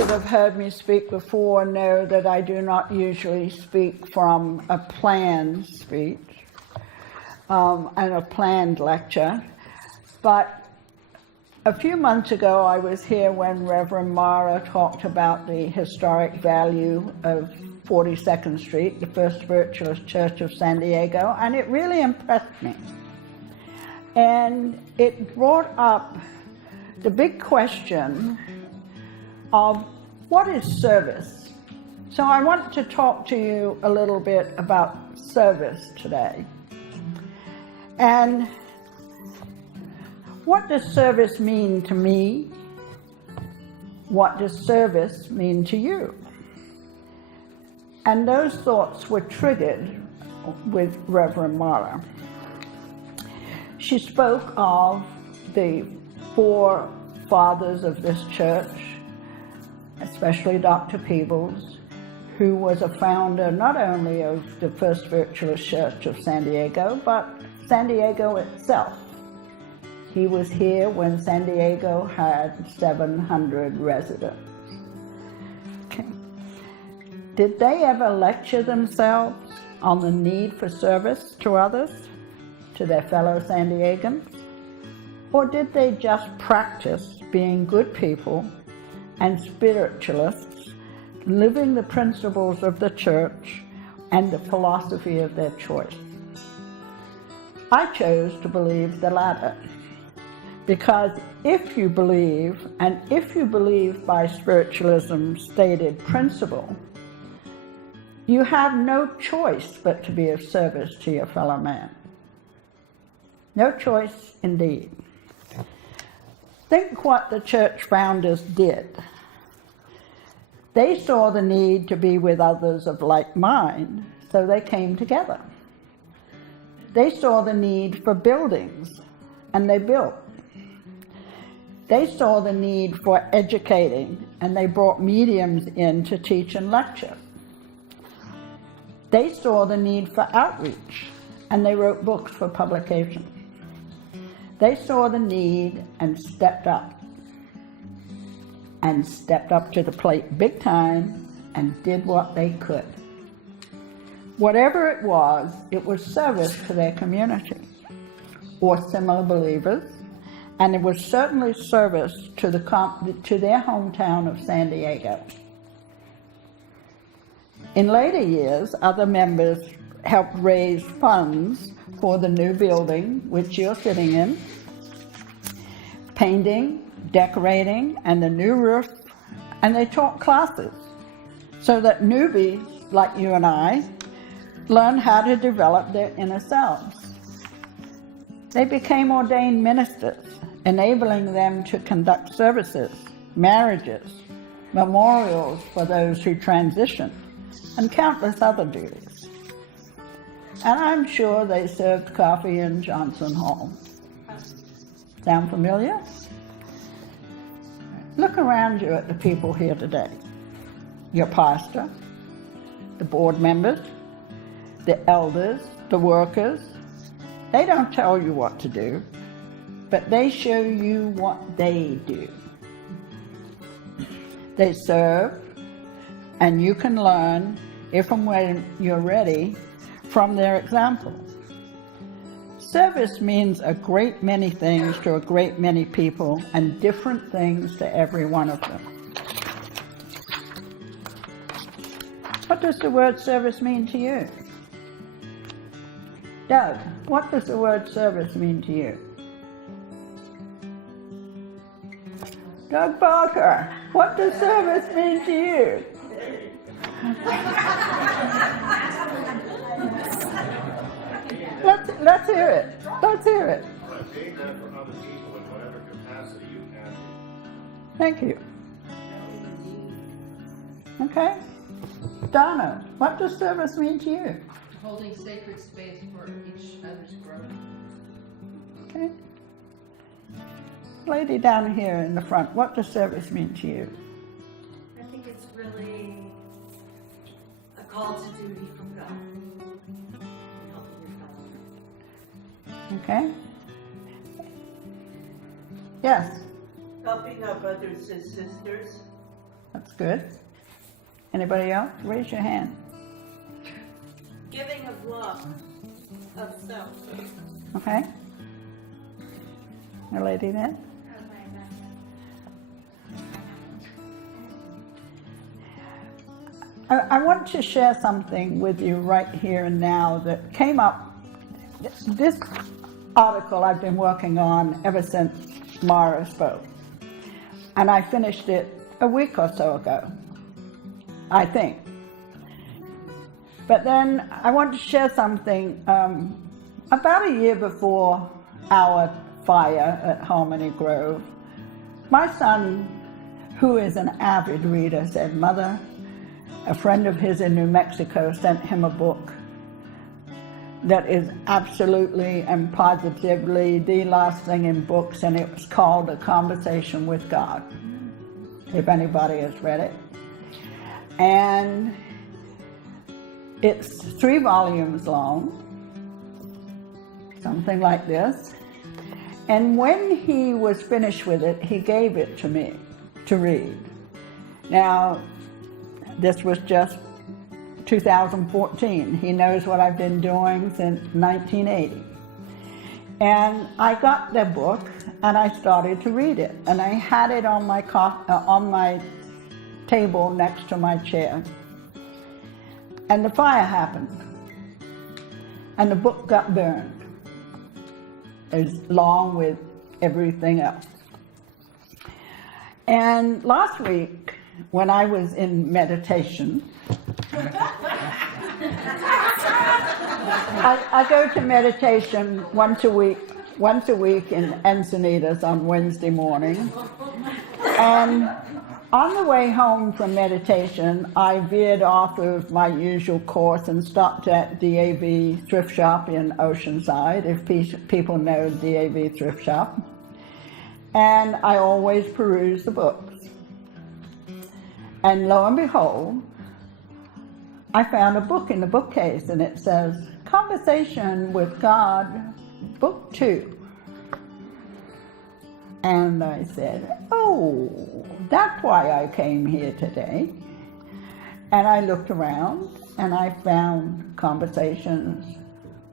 that have heard me speak before know that I do not usually speak from a planned speech and a planned lecture, but a few months ago I was here when Reverend Mara talked about the historic value of 42nd Street, the First Spiritualist Church of San Diego, and it really impressed me. And it brought up the big question of what is service. So I want to talk to you a little bit about service today. And what does service mean to me? What does service mean to you? And those thoughts were triggered with Reverend Mara. She spoke of the four fathers of this church, especially Dr. Peebles, who was a founder not only of the First Spiritualist Church of San Diego, but San Diego itself. He was here when San Diego had 700 residents. Okay. Did they ever lecture themselves on the need for service to others, to their fellow San Diegans? Or did they just practice being good people and spiritualists, living the principles of the church and the philosophy of their choice? I chose to believe the latter, because if you believe, and if you believe by spiritualism's stated principle, you have no choice but to be of service to your fellow man. No choice indeed. Think what the church founders did. They saw the need to be with others of like mind, so they came together. They saw the need for buildings, and they built. They saw the need for educating, and they brought mediums in to teach and lecture. They saw the need for outreach, and they wrote books for publication. They saw the need and stepped up to the plate big time and did what they could. Whatever it was service to their community or similar believers, and it was certainly service to their hometown of San Diego. In later years, other members helped raise funds for the new building, which you're sitting in, painting, decorating, and the new roof, and they taught classes so that newbies like you and I learn how to develop their inner selves. They became ordained ministers, enabling them to conduct services, marriages, memorials for those who transitioned, and countless other duties. And I'm sure they served coffee in Johnson Hall. Sound familiar? Look around you at the people here today. Your pastor, the board members, the elders, the workers. They don't tell you what to do, but they show you what they do. They serve, and you can learn, if and when you're ready, from their example. Service means a great many things to a great many people, and different things to every one of them. What does the word service mean to you? Doug, what does the word service mean to you? Doug Barker, what does service mean to you? Let's hear it. Let's hear it. Being there for other people in whatever capacity you can. Thank you. Okay. Donna, what does service mean to you? Holding sacred space for each other's growth. Okay. Lady down here in the front, what does service mean to you? I think it's really a call to duty from God. Helping your fellow man. Okay. Yes. Helping our brothers and sisters That's good. Anybody else? Raise your hand. Giving of love, of self. Okay. A lady there. I want to share something with you right here and now that came up. This article I've been working on ever since Mara spoke. And I finished it a week or so ago, I think. But then I want to share something. About a year before our fire at Harmony Grove, my son, who is an avid reader, said, "Mother, a friend of his in New Mexico sent him a book that is absolutely and positively the last thing in books, and it was called A Conversation with God," if anybody has read it. And it's 3 volumes long, something like this. And when he was finished with it, he gave it to me to read. Now, this was just 2014. He knows what I've been doing since 1980. And I got the book and I started to read it. And I had it on my table next to my chair. And the fire happened. And the book got burned, along with everything else. And last week, when I was in meditation, I go to meditation once a week in Encinitas on Wednesday morning. And on the way home from meditation, I veered off of my usual course and stopped at DAV Thrift Shop in Oceanside, if people know DAV Thrift Shop. And I always peruse the books. And lo and behold, I found a book in the bookcase, and it says, Conversation with God, Book 2. And I said, oh, that's why I came here today. And I looked around, and I found Conversations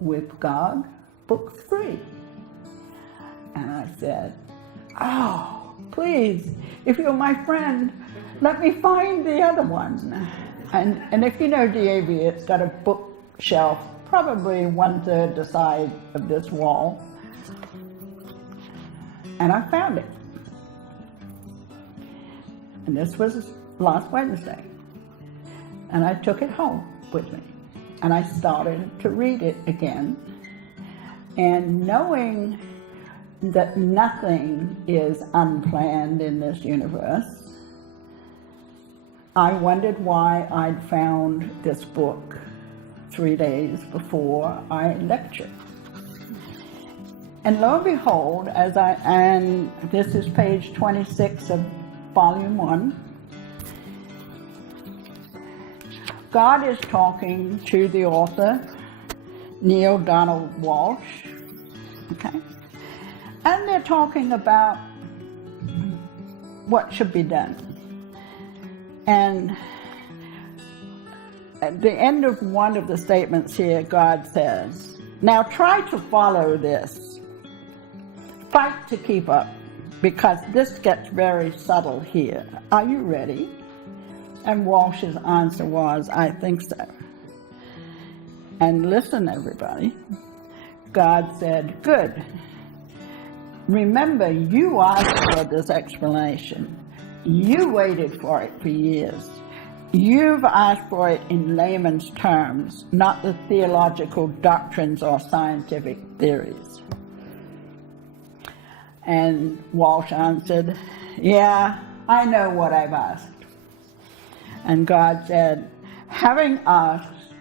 with God, Book 3. And I said, oh, please, if you're my friend, let me find the other one. And if you know DAV, it's got a bookshelf, probably 1/3 the size of this wall. And I found it. And this was last Wednesday. And I took it home with me. And I started to read it again. And knowing that nothing is unplanned in this universe, I wondered why I'd found this book 3 days before I lectured. And lo and behold, and this is page 26 of volume 1, God is talking to the author, Neil Donald Walsh, okay? And they're talking about what should be done. And at the end of one of the statements here, God says, now try to follow this. Fight to keep up, because this gets very subtle here. Are you ready? And Walsh's answer was, I think so. And listen, everybody. God said, good. Remember, you asked for this explanation. You waited for it for years. You've asked for it in layman's terms, not the theological doctrines or scientific theories. And Walsh answered, yeah, I know what I've asked. And God said, having asked,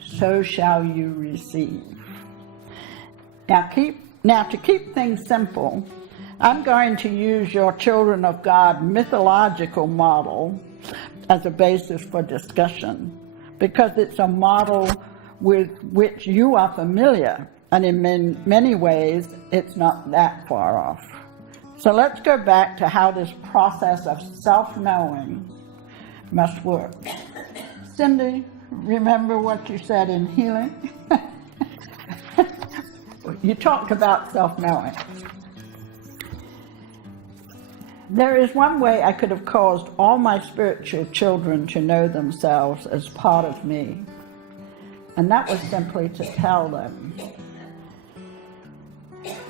so shall you receive. Now to keep things simple, I'm going to use your Children of God mythological model as a basis for discussion, because it's a model with which you are familiar, and in many ways, it's not that far off. So let's go back to how this process of self-knowing must work. Cindy, remember what you said in healing? You talked about self-knowing. There is one way I could have caused all my spiritual children to know themselves as part of me, and that was simply to tell them.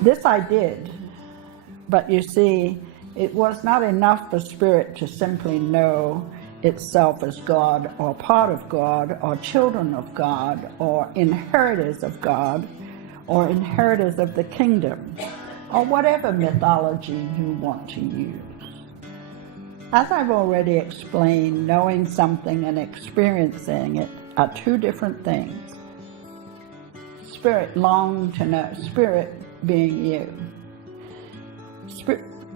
This I did, but you see, it was not enough for spirit to simply know itself as God or part of God or children of God or inheritors of God or inheritors of the kingdom or whatever mythology you want to use. As I've already explained, knowing something and experiencing it are two different things. Spirit longed to know, spirit being you.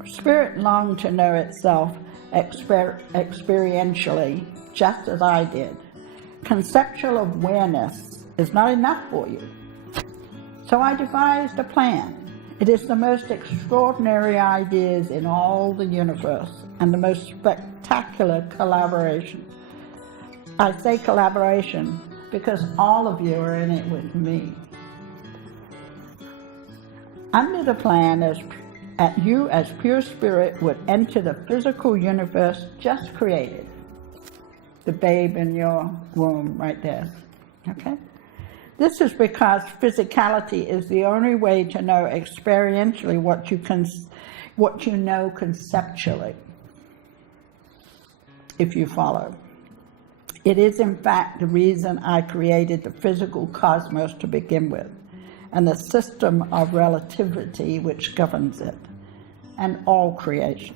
Spirit longed to know itself experientially, just as I did. Conceptual awareness is not enough for you. So I devised a plan. It is the most extraordinary ideas in all the universe and the most spectacular collaboration. I say collaboration because all of you are in it with me. Under the plan, you as pure spirit would enter the physical universe just created. The babe in your womb right there, okay? This is because physicality is the only way to know experientially what you know conceptually, if you follow. It is in fact the reason I created the physical cosmos to begin with, and the system of relativity which governs it, and all creation.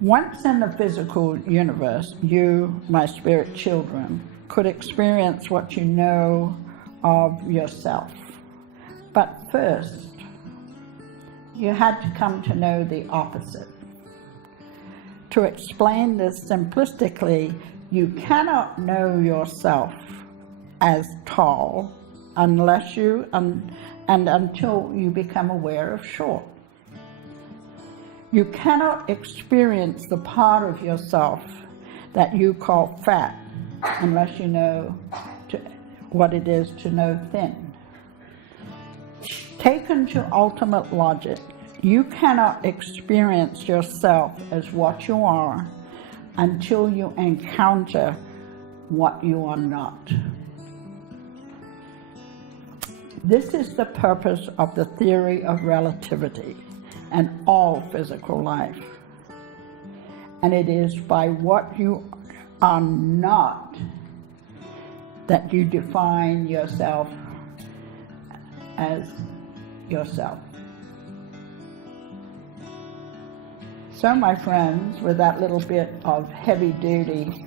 Once in the physical universe, you, my spirit children, could experience what you know of yourself. But first, you had to come to know the opposite. To explain this simplistically, you cannot know yourself as tall unless and until you become aware of short. You cannot experience the part of yourself that you call fat unless you know what it is to know thin. Taken to ultimate logic, you cannot experience yourself as what you are until you encounter what you are not. This is the purpose of the theory of relativity and all physical life. And it is by what you are not that you define yourself as yourself. So, my friends, with that little bit of heavy-duty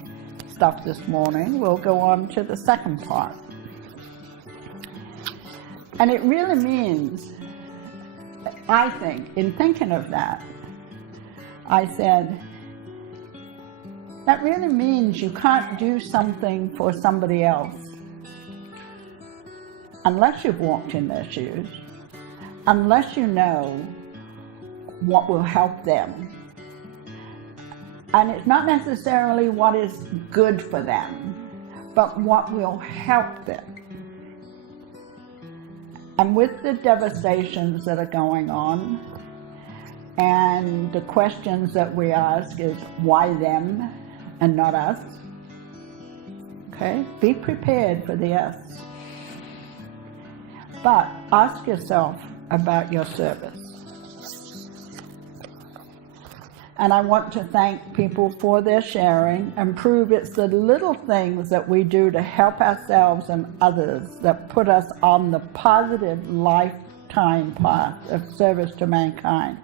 stuff this morning, we'll go on to the second part. And it really means, I think, in thinking of that, I said, that really means you can't do something for somebody else unless you've walked in their shoes, unless you know what will help them. And it's not necessarily what is good for them, but what will help them. And with the devastations that are going on, and the questions that we ask is, why them and not us? Okay, be prepared for the us. But ask yourself about your service. And I want to thank people for their sharing and prove it's the little things that we do to help ourselves and others that put us on the positive lifetime path of service to mankind.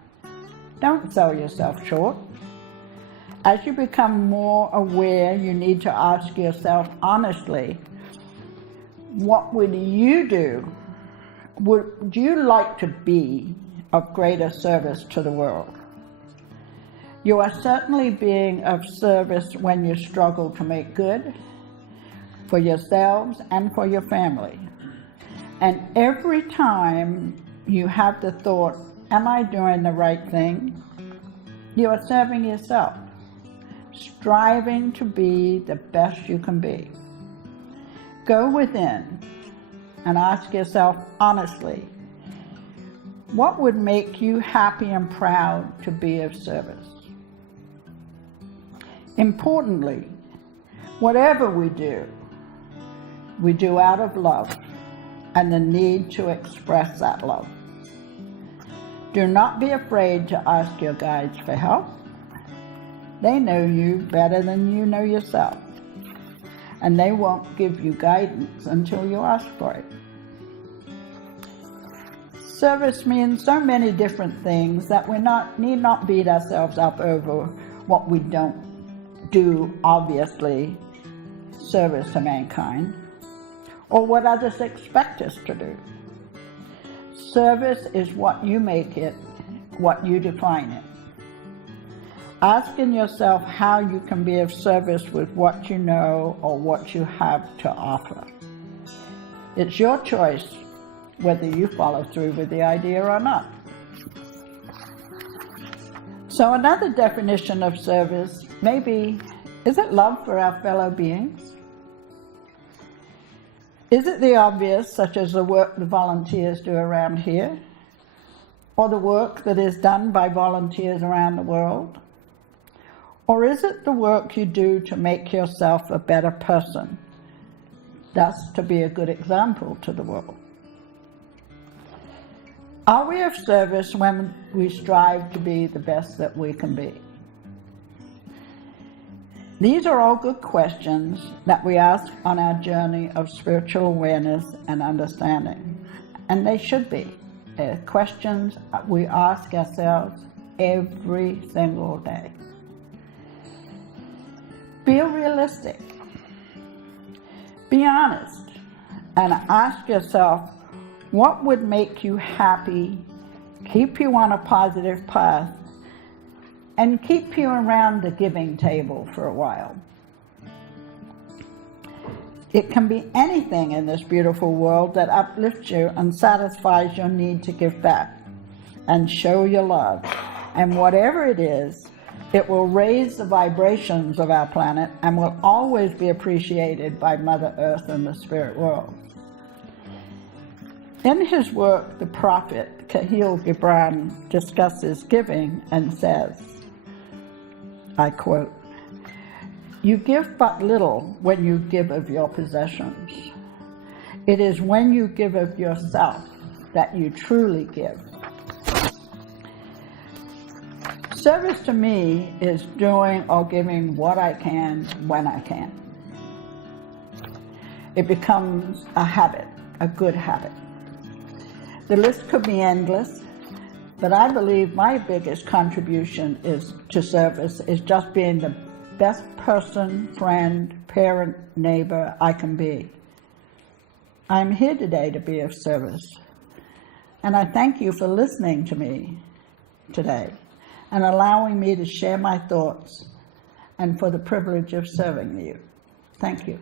Don't sell yourself short. As you become more aware, you need to ask yourself honestly, what would you do? Would you like to be of greater service to the world? You are certainly being of service when you struggle to make good for yourselves and for your family. And every time you have the thought, am I doing the right thing? You are serving yourself, striving to be the best you can be. Go within and ask yourself honestly, what would make you happy and proud to be of service? Importantly, whatever we do out of love and the need to express that love. Do not be afraid to ask your guides for help. They know you better than you know yourself, and they won't give you guidance until you ask for it. Service means so many different things that we need not beat ourselves up over what we don't do, obviously, service to mankind, or what others expect us to do. Service is what you make it, what you define it. Asking yourself how you can be of service with what you know or what you have to offer. It's your choice whether you follow through with the idea or not. So another definition of service may be, is it love for our fellow beings? Is it the obvious, such as the work the volunteers do around here, or the work that is done by volunteers around the world? Or is it the work you do to make yourself a better person, thus to be a good example to the world? Are we of service when we strive to be the best that we can be? These are all good questions that we ask on our journey of spiritual awareness and understanding. And they should be. They're questions we ask ourselves every single day. Be realistic. Be honest. And ask yourself, what would make you happy, keep you on a positive path, and keep you around the giving table for a while? It can be anything in this beautiful world that uplifts you and satisfies your need to give back and show your love. And whatever it is, it will raise the vibrations of our planet and will always be appreciated by Mother Earth and the spirit world. In his work, the prophet Kahlil Gibran discusses giving and says, I quote, "You give but little when you give of your possessions. It is when you give of yourself that you truly give." Service to me is doing or giving what I can when I can. It becomes a habit, a good habit. The list could be endless, but I believe my biggest contribution to service is just being the best person, friend, parent, neighbor I can be. I'm here today to be of service, and I thank you for listening to me today and allowing me to share my thoughts and for the privilege of serving you. Thank you.